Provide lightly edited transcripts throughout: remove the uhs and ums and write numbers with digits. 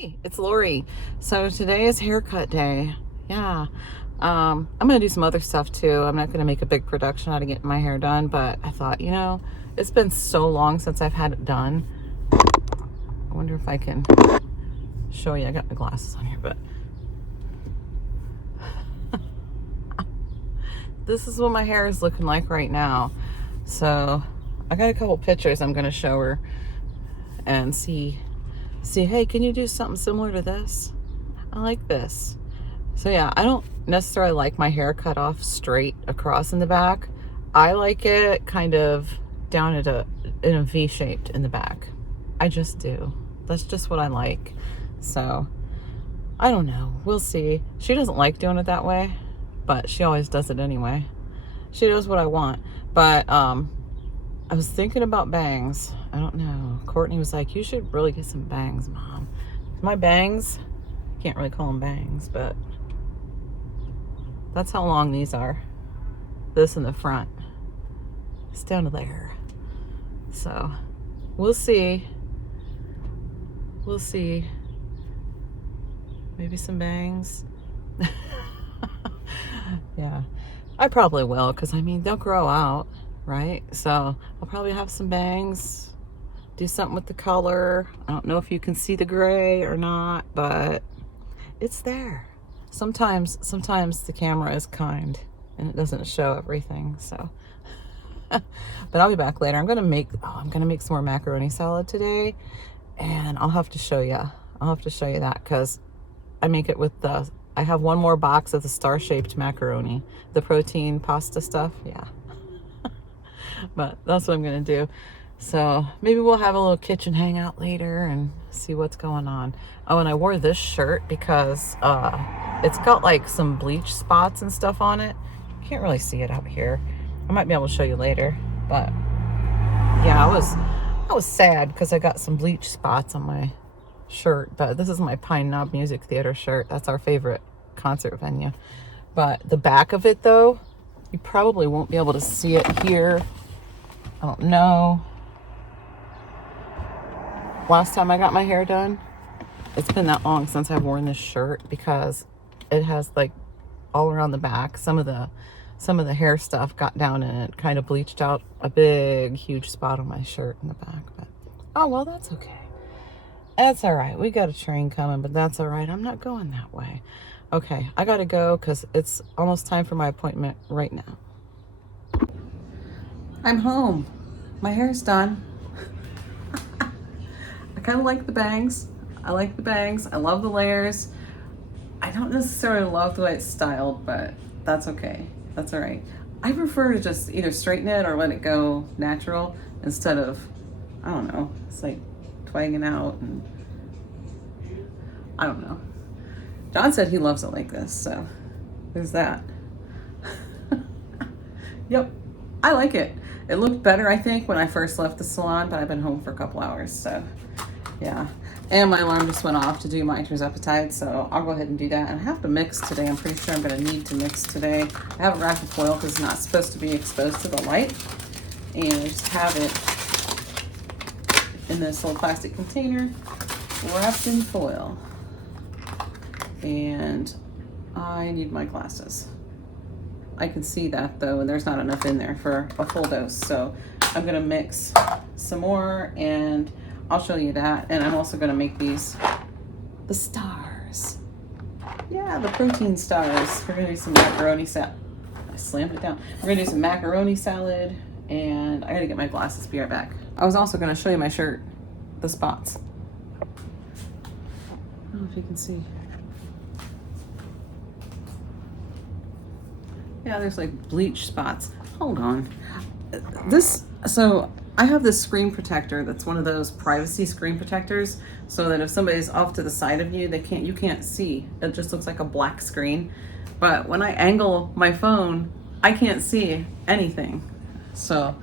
Hi, it's Lori. So today is haircut day. Yeah. I'm gonna do some other stuff too. I'm not gonna make a big production out of getting my hair done, but I thought, it's been so long since I've had it done. I wonder if I can show you. I got my glasses on here, but this is what my hair is looking like right now. So I got a couple pictures I'm gonna show her and see, hey, can you do something similar to this? I like this. So yeah, I don't necessarily like my hair cut off straight across in the back. I like it kind of down in a V shaped in the back. I just do. That's just what I like. So I don't know. We'll see. She doesn't like doing it that way, but she always does it anyway. She knows what I want. But I was thinking about bangs. I don't know. Courtney was like, you should really get some bangs, Mom. My bangs, can't really call them bangs, but that's how long these are. This in the front. It's down to there. So we'll see. We'll see. Maybe some bangs. Yeah. I probably will, because they'll grow out, right? So I'll probably have some bangs. Do something with the color. I don't know if you can see the gray or not, but it's there. Sometimes the camera is kind and it doesn't show everything. So, but I'll be back later. I'm gonna make some more macaroni salad today, and I'll have to show you. I'll have to show you that because I make it with I have one more box of the star-shaped macaroni, the protein pasta stuff. Yeah, but that's what I'm gonna do. So maybe we'll have a little kitchen hangout later and see what's going on. Oh, and I wore this shirt because it's got like some bleach spots and stuff on it. You can't really see it out here. I might be able to show you later, but yeah, I was sad because I got some bleach spots on my shirt. But this is my Pine Knob Music Theater shirt. That's our favorite concert venue. But the back of it, though, you probably won't be able to see it here. I don't know. Last time I got my hair done, it's been that long since I've worn this shirt because it has like all around the back. Some of the hair stuff got down and it kind of bleached out a big, huge spot on my shirt in the back. But oh well, that's okay. That's all right. We got a train coming, but that's all right. I'm not going that way. Okay, I gotta go because it's almost time for my appointment right now. I'm home. My hair's done. I kind of like the bangs. I like the bangs. I love the layers. I don't necessarily love the way it's styled, but that's okay. That's all right. I prefer to just either straighten it or let it go natural instead of, I don't know, it's like twagging out and I don't know. John said he loves it like this, so there's that. Yep, I like it. It looked better, I think, when I first left the salon, but I've been home for a couple hours, so yeah. And my alarm just went off to do my tirzepatide, so I'll go ahead and do that. And I have to mix today. I'm pretty sure I'm going to need to mix today. I have it wrapped in foil because it's not supposed to be exposed to the light. And I just have it in this little plastic container wrapped in foil. And I need my glasses. I can see that though, and there's not enough in there for a full dose. So I'm going to mix some more and I'll show you that. And I'm also going to make these the stars. Yeah, the protein stars. We're going to do some macaroni salad. I slammed it down. We're going to do some macaroni salad, and I got to get my glasses. Be right back. I was also going to show you my shirt, the spots. I don't know if you can see. Yeah, there's like bleach spots. Hold on. So I have this screen protector that's one of those privacy screen protectors, so that if somebody's off to the side of you, you can't see. It just looks like a black screen. But when I angle my phone, I can't see anything. So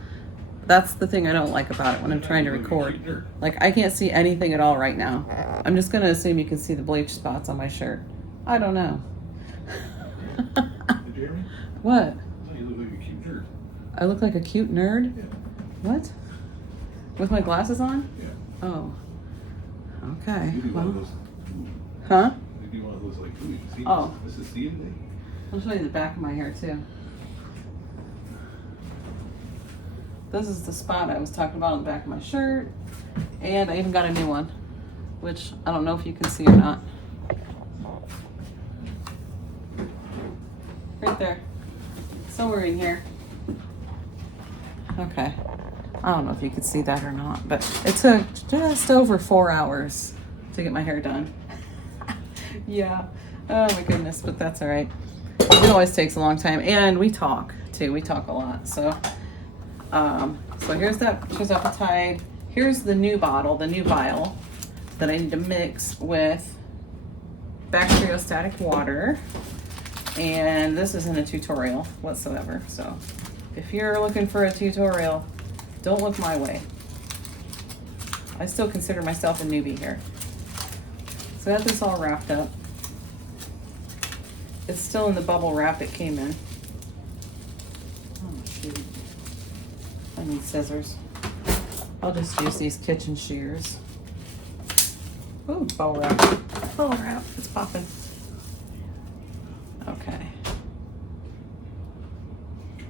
that's the thing I don't like about it when I'm trying to record. Like, I can't see anything at all right now. I'm just gonna assume you can see the bleach spots on my shirt. I don't know. What? You look like a cute nerd. I look like a cute nerd? Yeah. What? With my glasses on? Yeah. Oh. Okay. You do Well, one of those Huh? If you want to look like, ooh, you can see Oh. this is CMD. I'll show you the back of my hair too. This is the spot I was talking about on the back of my shirt. And I even got a new one, which I don't know if you can see or not. Right there. Somewhere in here. Okay. I don't know if you could see that or not, but it took just over 4 hours to get my hair done. Yeah. Oh my goodness, but that's all right. It always takes a long time, and we talk too. We talk a lot. So here's A.T.W. Here's the new bottle, the new vial that I need to mix with bacteriostatic water. And this isn't a tutorial whatsoever. So if you're looking for a tutorial, don't look my way. I still consider myself a newbie here. So I got this all wrapped up. It's still in the bubble wrap it came in. Oh shoot. I need scissors. I'll just use these kitchen shears. Ooh, bubble wrap. Bubble wrap. It's popping. Okay.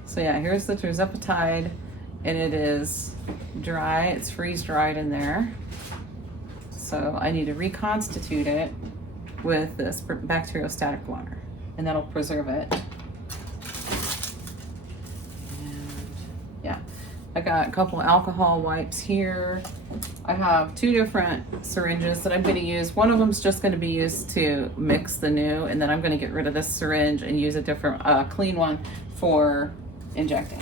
So yeah, here's the tirzepatide, and it is dry. It's freeze dried in there. So I need to reconstitute it with this bacteriostatic water, and that'll preserve it. And yeah, I got a couple of alcohol wipes here. I have 2 different syringes that I'm going to use. One of them is just going to be used to mix the new, and then I'm going to get rid of this syringe and use a different clean one for injecting.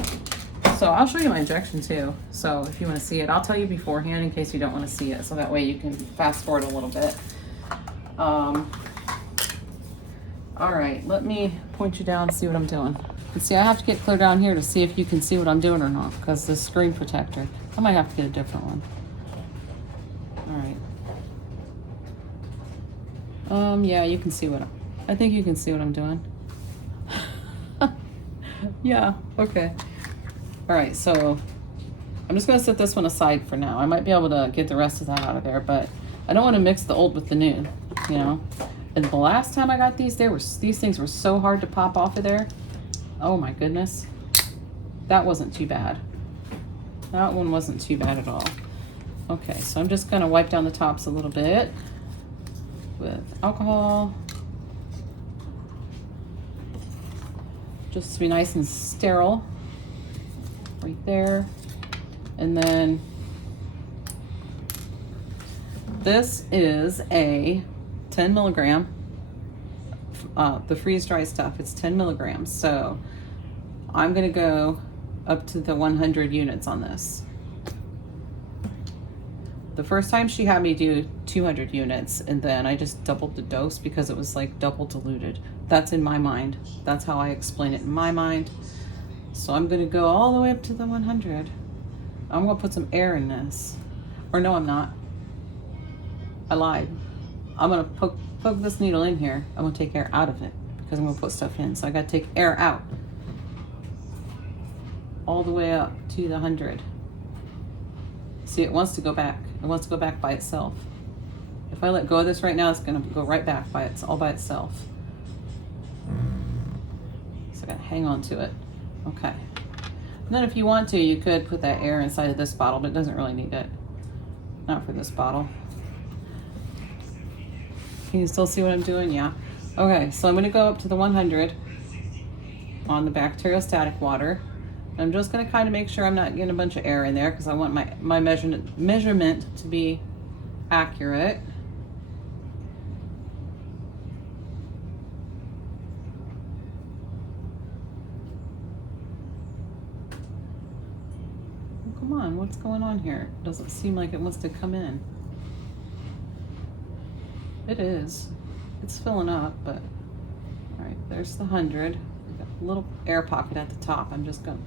So I'll show you my injection too. So if you want to see it, I'll tell you beforehand in case you don't want to see it. So that way you can fast forward a little bit. All right, let me point you down and see what I'm doing. And see, I have to get clear down here to see if you can see what I'm doing or not, because the screen protector. I might have to get a different one. All right. Yeah, you can see I think you can see what I'm doing. Yeah, okay. All right, so I'm just gonna set this one aside for now. I might be able to get the rest of that out of there, but I don't want to mix the old with the new, you know? And the last time I got these, these things were so hard to pop off of there. Oh my goodness. That wasn't too bad. That one wasn't too bad at all. Okay, so I'm just gonna wipe down the tops a little bit with alcohol. Just to be nice and sterile. Right there. And then this is a 10 milligram. The freeze dry stuff, it's 10 milligrams. So I'm gonna go up to the 100 units on this. The first time she had me do 200 units, and then I just doubled the dose because it was like double diluted. That's in my mind. That's how I explain it in my mind. So I'm gonna go all the way up to the 100. I'm gonna put some air in this. Or no, I'm not. I lied. I'm gonna poke this needle in here. I'm gonna take air out of it because I'm gonna put stuff in. So I gotta take air out. All the way up to the 100. See, it wants to go back. It wants to go back by itself. If I let go of this right now, it's gonna go right back all by itself. So I gotta hang on to it. Okay. And then if you want to, you could put that air inside of this bottle, but it doesn't really need it. Not for this bottle. Can you still see what I'm doing? Yeah. Okay, so I'm gonna go up to the 100 on the bacteriostatic water. I'm just gonna kind of make sure I'm not getting a bunch of air in there because I want my measurement to be accurate. Oh, come on, what's going on here? It doesn't seem like it wants to come in. It is. It's filling up, but all right, there's the 100. We've got a little air pocket at the top. I'm just gonna.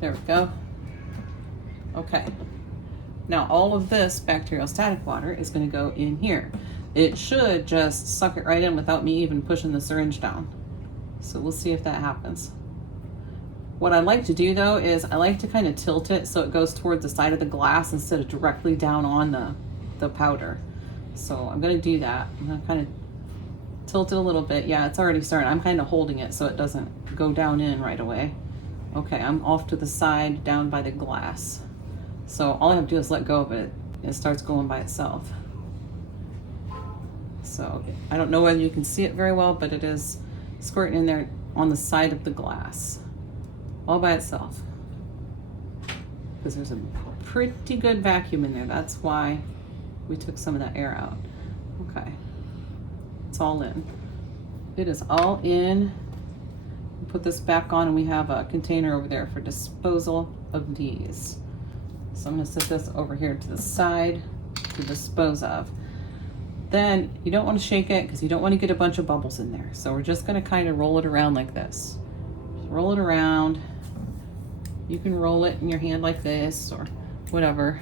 There we go. Okay. Now all of this bacteriostatic water is going to go in here. It should just suck it right in without me even pushing the syringe down. So we'll see if that happens. What I like to do though is I like to kind of tilt it so it goes towards the side of the glass instead of directly down on the powder. So I'm gonna do that. I'm gonna kind of tilt it a little bit. Yeah, it's already starting. I'm kind of holding it so it doesn't go down in right away. Okay, I'm off to the side down by the glass. So all I have to do is let go of it. It starts going by itself. So I don't know whether you can see it very well, but it is squirting in there on the side of the glass, all by itself. Because there's a pretty good vacuum in there. That's why we took some of that air out. Okay, it's all in. It is all in. Put this back on, and we have a container over there for disposal of these. So I'm gonna set this over here to the side to dispose of. Then you don't want to shake it because you don't want to get a bunch of bubbles in there. So we're just going to kind of roll it around like this. Just roll it around. You can roll it in your hand like this or whatever.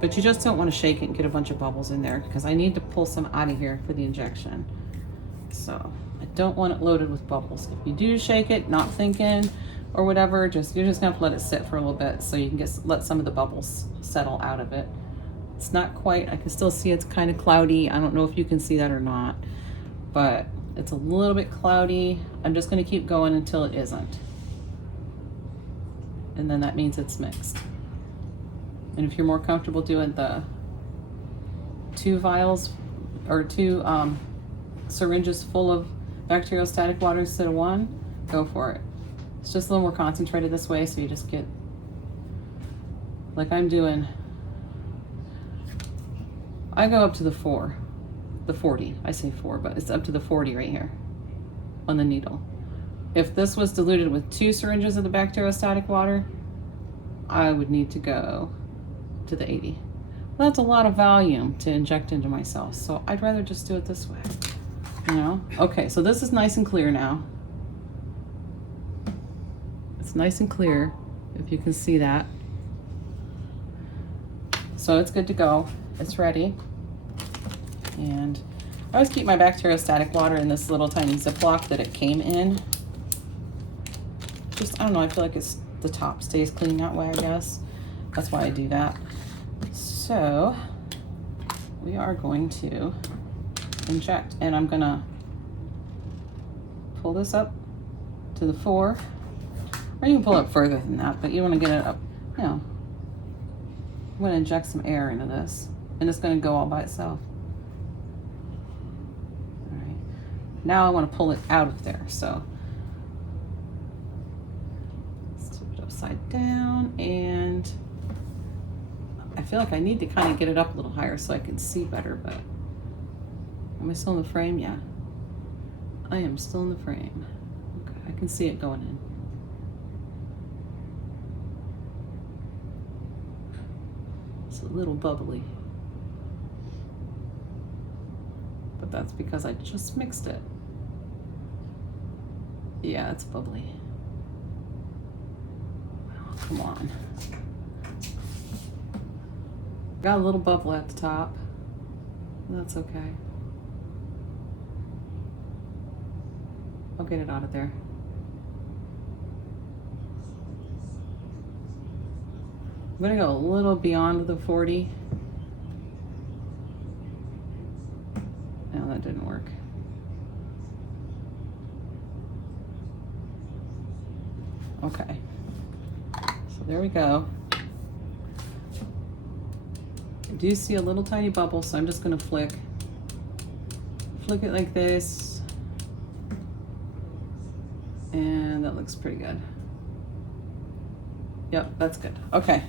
But you just don't want to shake it and get a bunch of bubbles in there because I need to pull some out of here for the injection. So I don't want it loaded with bubbles. If you do shake it, not thinking or whatever, you're just going to have to let it sit for a little bit so you can let some of the bubbles settle out of it. It's not quite, I can still see it's kind of cloudy. I don't know if you can see that or not, but it's a little bit cloudy. I'm just gonna keep going until it isn't. And then that means it's mixed. And if you're more comfortable doing the 2 vials or 2 syringes full of bacteriostatic water instead of 1, go for it. It's just a little more concentrated this way, so you just get, like I'm doing, I go up to the 40. I say 4, but it's up to the 40 right here on the needle. If this was diluted with 2 syringes of the bacteriostatic water, I would need to go to the 80. Well, that's a lot of volume to inject into myself, so I'd rather just do it this way, you know? Okay, so this is nice and clear now. It's nice and clear, if you can see that. So it's good to go. It's ready. And I always keep my bacteriostatic water in this little tiny Ziploc that it came in. Just, I don't know, I feel like it's the top stays clean that way, I guess. That's why I do that. So we are going to inject, and I'm gonna pull this up to the 4. Or you can pull it further than that, but you want to get it up, you know. I'm going to inject some air into this, and it's going to go all by itself. All right. Now I want to pull it out of there, so let's do it upside down, and I feel like I need to kind of get it up a little higher so I can see better, but am I still in the frame? Yeah. I am still in the frame. Okay, I can see it going in. It's a little bubbly, but that's because I just mixed it. Yeah, it's bubbly. Oh, come on. Got a little bubble at the top. That's okay. I'll get it out of there. I'm gonna go a little beyond the 40. No, that didn't work. Okay, so there we go. I do see a little tiny bubble, so I'm just gonna flick it like this. And that looks pretty good. Yep, that's good. Okay.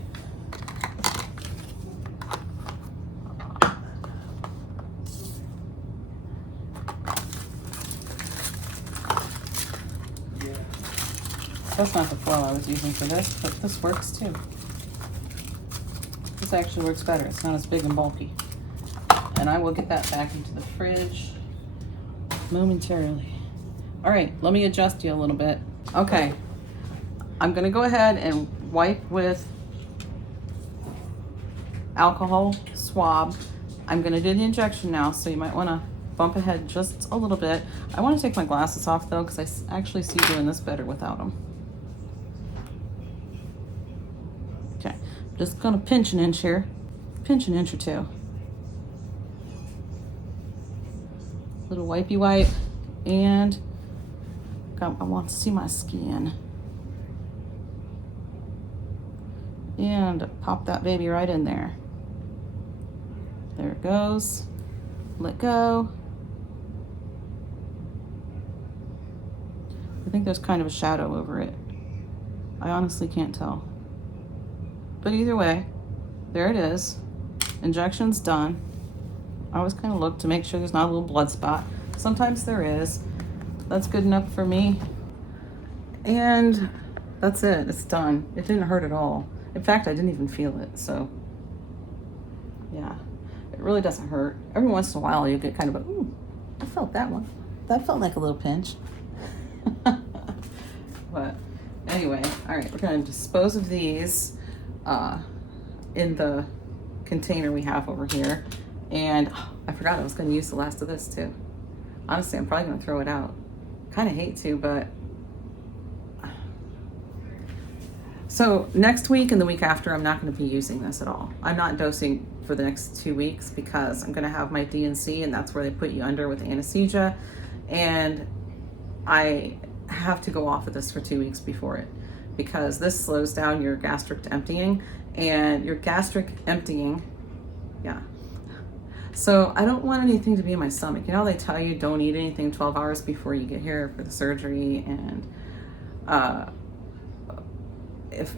That's not the foil I was using for this, but this works too. This actually works better. It's not as big and bulky. And I will get that back into the fridge momentarily. All right, let me adjust you a little bit. Okay, I'm gonna go ahead and wipe with alcohol swab. I'm gonna do the injection now, so you might wanna bump ahead just a little bit. I wanna take my glasses off though, because I actually see doing this better without them. Okay, I'm just gonna pinch an inch here. Pinch an inch or 2. Little wipey wipe. And I want to see my skin. And pop that baby right in there. There it goes. Let go. I think there's kind of a shadow over it. I honestly can't tell. But either way, there it is. Injection's done. I always kind of look to make sure there's not a little blood spot. Sometimes there is. That's good enough for me. And that's it. It's done. It didn't hurt at all. In fact, I didn't even feel it. So, yeah. It really doesn't hurt. Every once in a while, you get kind of a, ooh, I felt that one. That felt like a little pinch. But anyway, all right, we're going to dispose of these in the container we have over here. And I forgot I was going to use the last of this too. Honestly, I'm probably going to throw it out. Kind of hate to, but so next week and the week after, I'm not going to be using this at all. I'm not dosing for the next 2 weeks because I'm going to have my D&C, and that's where they put you under with anesthesia. And I have to go off of this for 2 weeks before it, because this slows down your gastric emptying, and your gastric emptying, yeah. So I don't want anything to be in my stomach. You know, they tell you don't eat anything 12 hours before you get here for the surgery, and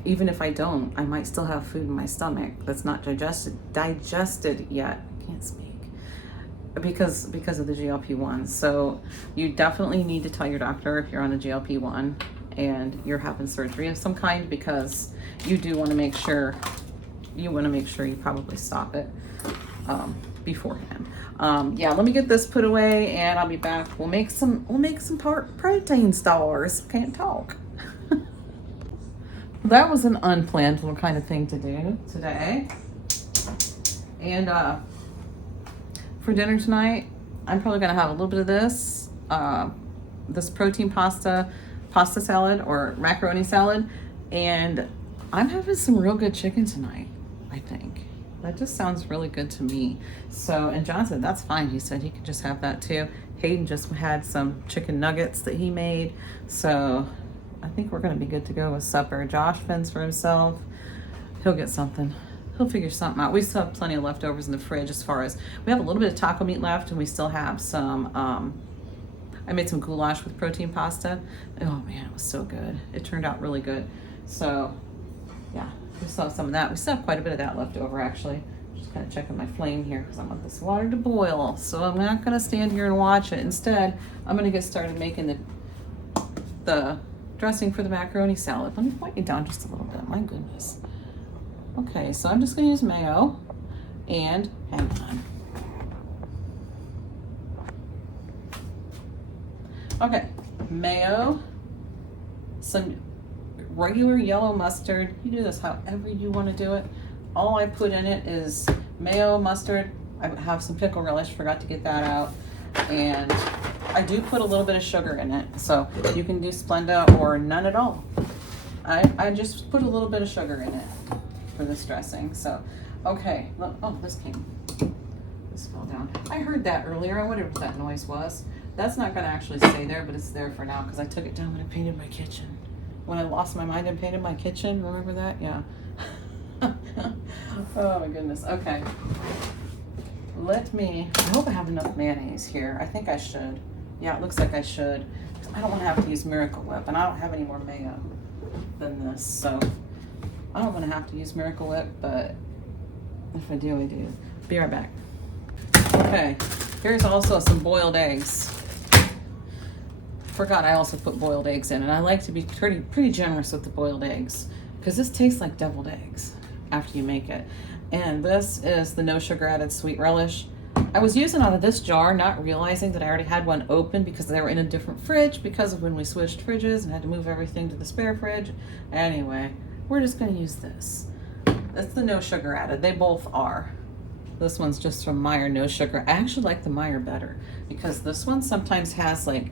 even if I don't, I might still have food in my stomach that's not digested yet. I can't speak because of the GLP-1. So you definitely need to tell your doctor if you're on a GLP-1 and you're having surgery of some kind, because you do want to make sure you probably stop it beforehand. Yeah, let me get this put away and I'll be back. We'll make some protein stars. Can't talk. That was an unplanned little kind of thing to do today. And for dinner tonight, I'm probably gonna have a little bit of this protein pasta salad or macaroni salad, and I'm having some real good chicken tonight, I think. That just sounds really good to me. So, and John said that's fine. He said he could just have that too. Hayden just had some chicken nuggets that he made. So I think we're gonna be good to go with supper. Josh fends for himself. He'll get something. He'll figure something out. We still have plenty of leftovers in the fridge, as far as we have a little bit of taco meat left, and we still have some, I made some goulash with protein pasta. Oh man, it was so good. It turned out really good. So yeah, we still have some of that. We still have quite a bit of that left over, actually. Just kind of checking my flame here because I want this water to boil. So I'm not gonna stand here and watch it. Instead, I'm gonna get started making the dressing for the macaroni salad. Let me point you down just a little bit. My goodness. Okay, so I'm just gonna use mayo and hang on. Okay, mayo, some regular yellow mustard. You do this however you want to do it. All I put in it is mayo, mustard. I have some pickle relish, forgot to get that out. And I do put a little bit of sugar in it. So you can do Splenda or none at all. I just put a little bit of sugar in it for this dressing. So, okay. Oh, this fell down. I heard that earlier. I wondered what that noise was. That's not going to actually stay there, but it's there for now because I took it down when I painted my kitchen. When I lost my mind and painted my kitchen, remember that? Yeah. Oh my goodness. Okay. I hope I have enough mayonnaise here. I think I should. Yeah, it looks like I should. I don't want to have to use Miracle Whip, and I don't have any more mayo than this, so I don't want to have to use Miracle Whip, but if I do, I do. Be right back. Okay, here's also some boiled eggs. Forgot I also put boiled eggs in, and I like to be pretty generous with the boiled eggs because this tastes like deviled eggs after you make it. And this is the no sugar added sweet relish. I was using out of this jar, not realizing that I already had one open because they were in a different fridge because of when we switched fridges and had to move everything to the spare fridge. Anyway, we're just gonna use this. That's the no sugar added. They both are. This one's just from Meyer, no sugar. I actually like the Meyer better because this one sometimes has like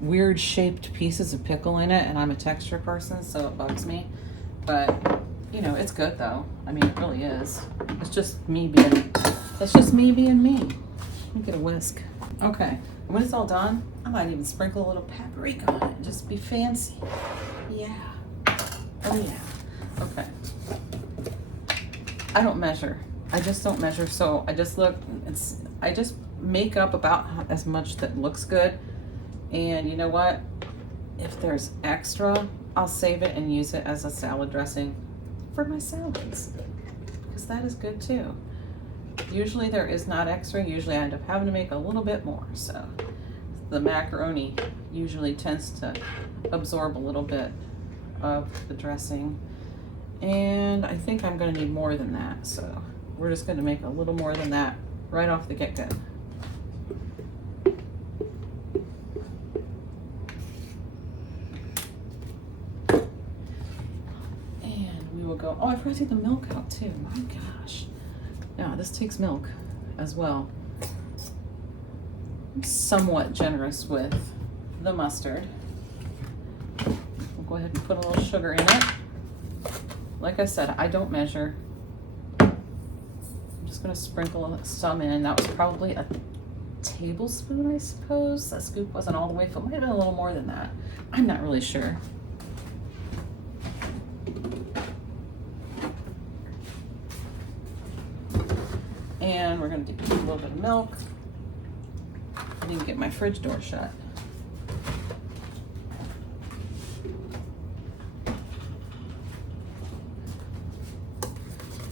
weird shaped pieces of pickle in it, and I'm a texture person, so it bugs me. But you know, it's good though. I mean, it really is. It's just me being me. Let me get a whisk. Okay, And when it's all done, I might even sprinkle a little paprika on it and just be fancy. Yeah. Oh yeah. Okay. I don't measure. I just don't measure, so I just look, I just make up about as much that looks good. And you know what? If there's extra, I'll save it and use it as a salad dressing for my salads, because that is good too. Usually there is not extra. Usually I end up having to make a little bit more. So the macaroni usually tends to absorb a little bit of the dressing. And I think I'm going to need more than that. So we're just going to make a little more than that right off the get-go. And we will go, oh, I forgot to take the milk out too. My gosh. Yeah, this takes milk as well. I'm somewhat generous with the mustard. We'll go ahead and put a little sugar in it. Like I said, I don't measure. I'm just gonna sprinkle some in. That was probably a tablespoon, I suppose. That scoop wasn't all the way full. Might have been a little more than that. I'm not really sure. And we're gonna do a little bit of milk. I need to get my fridge door shut.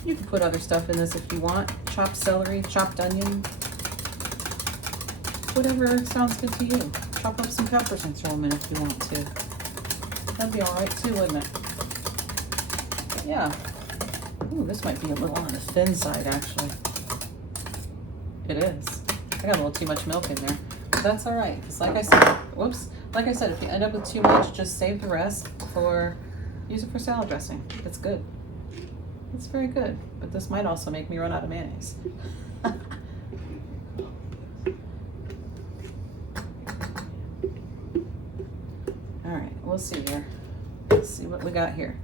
You can put other stuff in this if you want. Chopped celery, chopped onion, whatever sounds good to you. Chop up some peppers and throw them in if you want to. That'd be all right too, wouldn't it? Yeah. Ooh, this might be a little on the thin side, actually. It is. I got a little too much milk in there. But that's all right, because like I said, whoops, like I said, if you end up with too much, just save the rest for, use it for salad dressing. It's good. It's very good, but this might also make me run out of mayonnaise. All right, we'll see here. Let's see what we got here.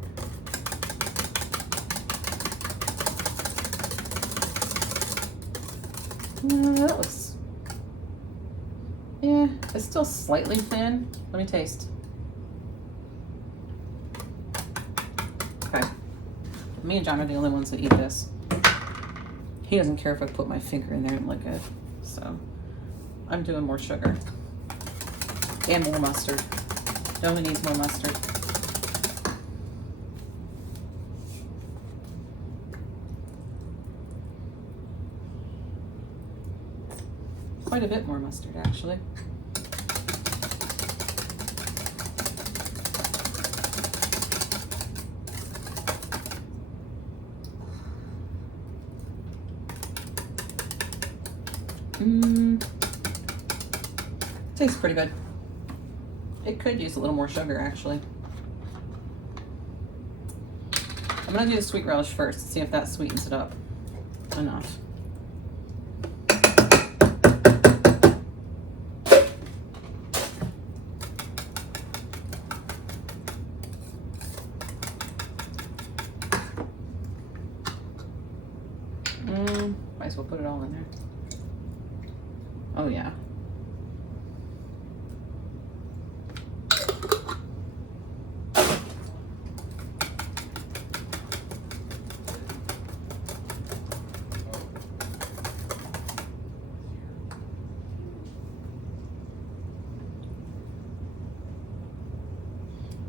That looks, yeah, it's still slightly thin. Let me taste. Okay. Me and John are the only ones that eat this. He doesn't care if I put my finger in there and lick it. So I'm doing more sugar and more mustard. Doma needs more mustard. Quite a bit more mustard, actually. Tastes pretty good. It could use a little more sugar, actually. I'm gonna do the sweet relish first and see if that sweetens it up enough. Might as well put it all in there. Oh yeah.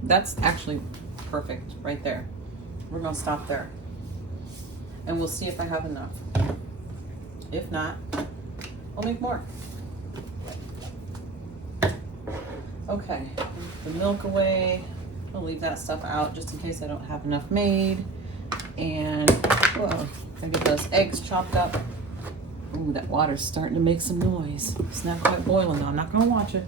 That's actually perfect right there. We're gonna stop there. And we'll see if I have enough. If not, I'll make more. Okay, the milk away. I'll leave that stuff out just in case I don't have enough made. And, whoa, I get those eggs chopped up. Ooh, that water's starting to make some noise. It's not quite boiling though. I'm not gonna watch it.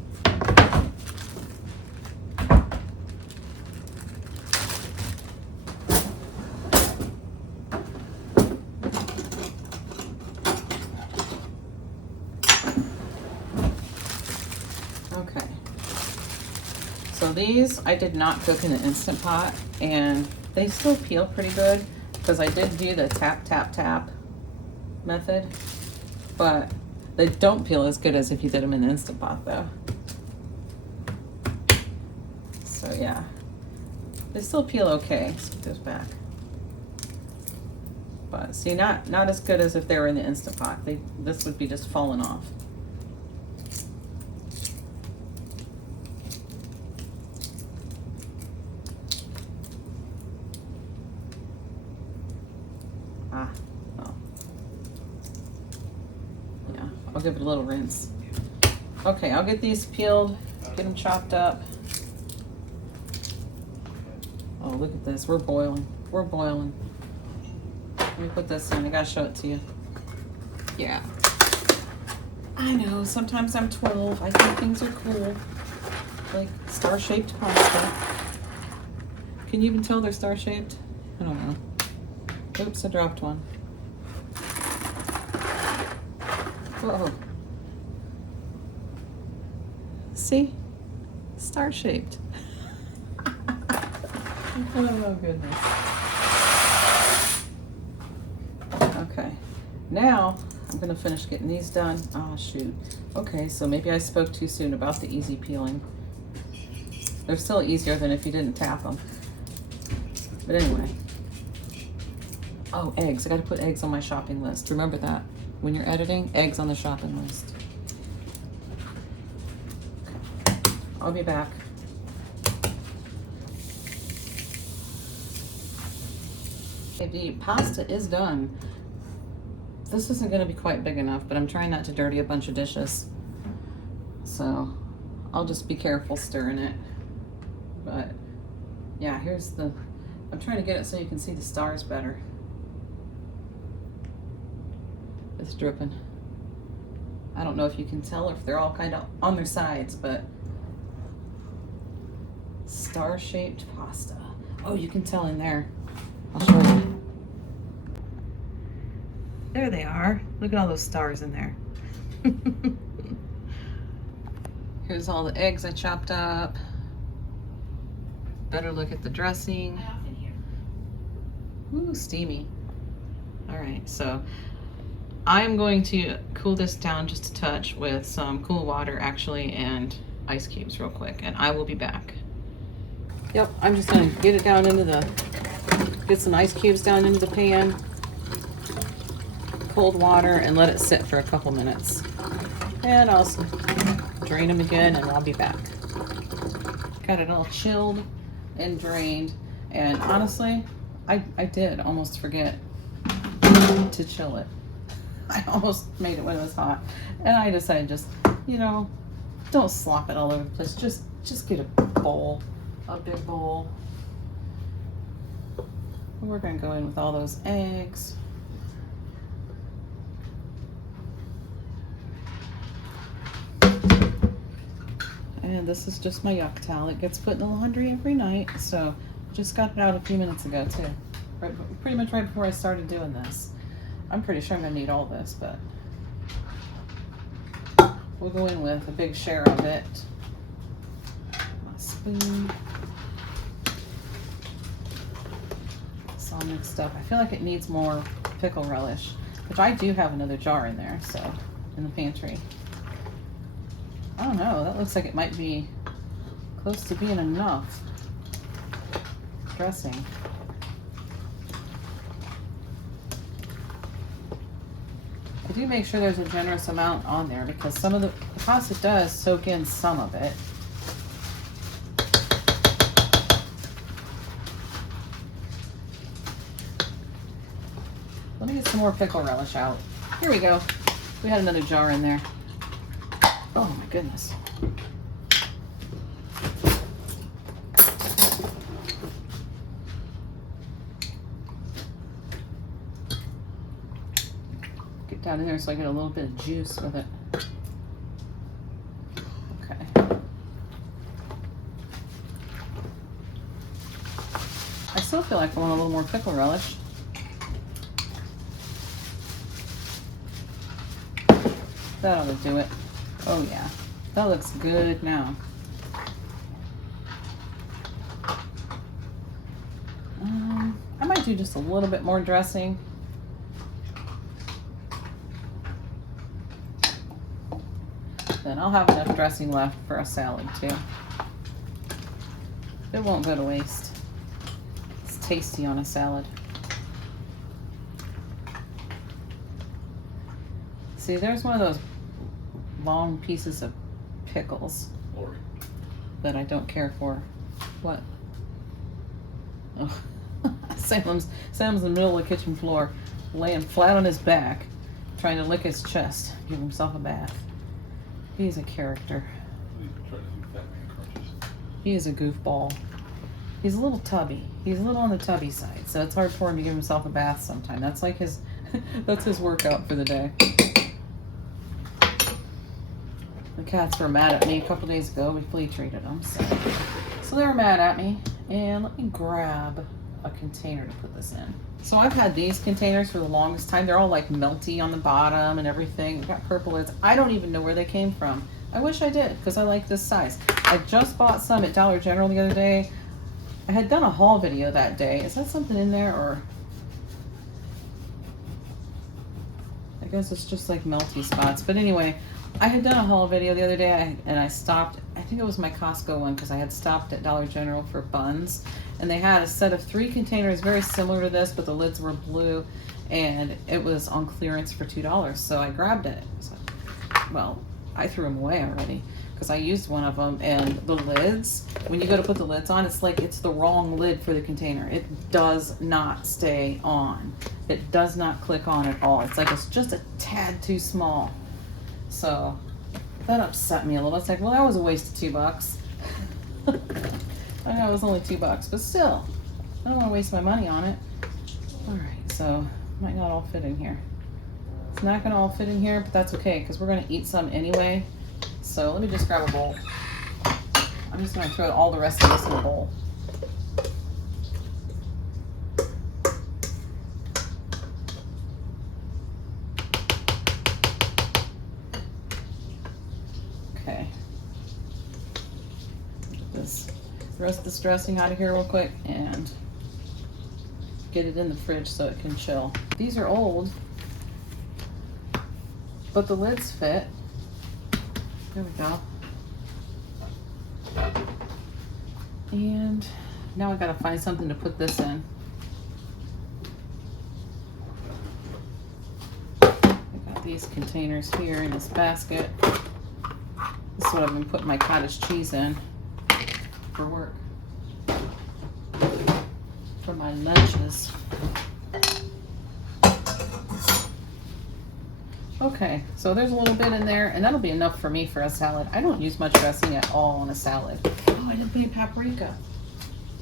So these I did not cook in the Instant Pot, and they still peel pretty good because I did do the tap, tap, tap method. But They don't peel as good as if you did them in the Instant Pot though. So yeah, they still peel okay. Let's put this back. But see, not as good as if they were in the Instant Pot. This would be just falling off. Oh. Yeah, I'll give it a little rinse. Okay, I'll get these peeled, get them chopped up. Oh, look at this. We're boiling. We're boiling. Let me put this in. I gotta show it to you. Yeah. I know. Sometimes I'm 12. I think things are cool. Like star-shaped pasta. Can you even tell they're star-shaped? I don't know. Oops, I dropped one. Whoa. See? Star-shaped. Oh, goodness. Okay. Now, I'm going to finish getting these done. Oh, shoot. Okay, so maybe I spoke too soon about the easy peeling. They're still easier than if you didn't tap them. But anyway. Oh, eggs. I got to put eggs on my shopping list. Remember that. When you're editing, eggs on the shopping list. Okay. I'll be back. Okay, the pasta is done. This isn't going to be quite big enough, but I'm trying not to dirty a bunch of dishes. So I'll just be careful stirring it. But yeah, here's the, I'm trying to get it so you can see the stars better. It's dripping. I don't know if you can tell if they're all kind of on their sides, but star-shaped pasta. Oh, you can tell in there. I'll show you. There they are. Look at all those stars in there. Here's all the eggs I chopped up. Better look at the dressing. Ooh, steamy. All right, so I'm going to cool this down just a touch with some cool water actually and ice cubes real quick, and I will be back. Yep, I'm just gonna get it down into the, get some ice cubes down into the pan, cold water, and let it sit for a couple minutes. And I'll drain them again and I'll be back. Got it all chilled and drained, and honestly, I did almost forget to chill it. I almost made it when it was hot, and I decided just, you know, don't slop it all over the place. Just get a bowl, a big bowl. We're gonna go in with all those eggs. And this is just my yuck towel. It gets put in the laundry every night, so just got it out a few minutes ago too. Pretty much right before I started doing this. I'm pretty sure I'm gonna need all this, but we'll go in with a big share of it. My spoon. It's all mixed up. I feel like it needs more pickle relish, which I do have another jar in there, so in the pantry. I don't know, that looks like it might be close to being enough dressing. I do make sure there's a generous amount on there because some of the pasta does soak in some of it. Let me get some more pickle relish out. Here we go. We had another jar in there. Oh my goodness. Get down in there so I get a little bit of juice with it. Okay. I still feel like I want a little more pickle relish. That ought to do it. Oh yeah, that looks good now. I might do just a little bit more dressing. then I'll have enough dressing left for a salad too. It won't go to waste. It's tasty on a salad. See, there's one of those long pieces of pickles Lord. that I don't care for. What? Oh. Sam's in the middle of the kitchen floor, laying flat on his back, trying to lick his chest, give himself a bath. He's a character. He's trying to do fat man crunches. He is a goofball. He's a little tubby. He's a little on the tubby side, so it's hard for him to give himself a bath sometime. That's like his that's his workout for the day. The cats were mad at me a couple days ago. We flea treated them, so they were mad at me. And let me grab a container to put this in. So I've had these containers for the longest time. They're all like melty on the bottom and everything. They've got purple lids. I don't even know where they came from. I wish I did, because I like this size. I just bought some at Dollar General the other day. I had done a haul video that day. Is that something in there, or? I guess it's just like melty spots. But anyway, I had done a haul video the other day, and I stopped. I think it was my Costco one, because I had stopped at Dollar General for buns. And they had a set of 3 containers very similar to this, but the lids were blue, and it was on clearance for $2. So I grabbed it. So, well, I threw them away already because I used one of them, and the lids, when you go to put the lids on, it's like it's the wrong lid for the container. It does not stay on. It does not click on at all. It's like it's just a tad too small. So that upset me a little. It's like, well, that was a waste of $2. I know it was only $2, but still, I don't want to waste my money on it. All right, so might not all fit in here. It's not gonna all fit in here, but that's okay, because we're gonna eat some anyway. So let me just grab a bowl. I'm just gonna throw all the rest of this in a bowl. Okay. Roast this dressing out of here real quick and get it in the fridge so it can chill. These are old, but the lids fit. There we go. And now I gotta find something to put this in. I got these containers here in this basket. This is what I've been putting my cottage cheese in for work, for my lunches. Okay, so there's a little bit in there, and that'll be enough for me for a salad. I don't use much dressing at all on a salad. Oh, I didn't put any paprika.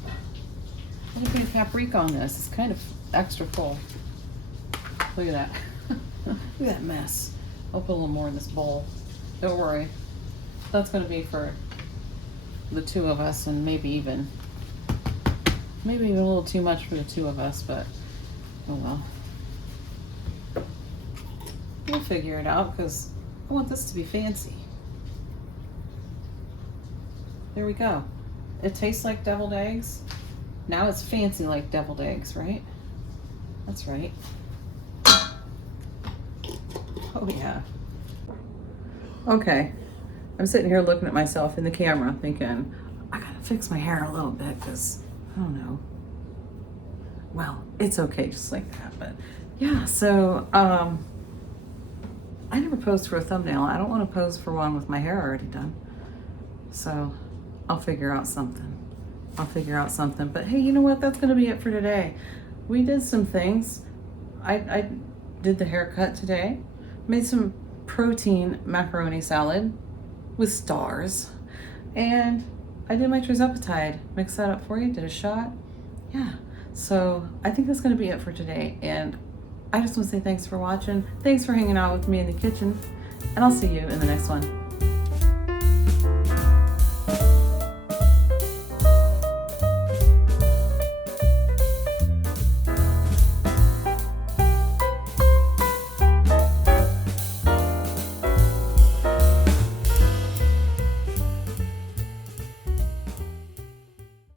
I didn't put any paprika on this. It's kind of extra full. Look at that. Look at that mess. I'll put a little more in this bowl. Don't worry. That's going to be for the 2 of us, and maybe even a little too much for the 2 of us, but oh well. We'll figure it out, because I want this to be fancy. There we go. It tastes like deviled eggs. Now it's fancy like deviled eggs, right? That's right. Oh yeah. Okay. I'm sitting here looking at myself in the camera thinking, I gotta fix my hair a little bit because, I don't know. Well, it's okay just like that, but yeah, so, I never posed for a thumbnail. I don't want to pose for one with my hair already done. So, I'll figure out something. But hey, you know what? That's gonna be it for today. We did some things. I did the haircut today. Made some protein macaroni salad with stars, and I did my trizepatide. Mixed that up for you, did a shot. Yeah, so I think that's gonna be it for today, and I just want to say thanks for watching. Thanks for hanging out with me in the kitchen, and I'll see you in the next one.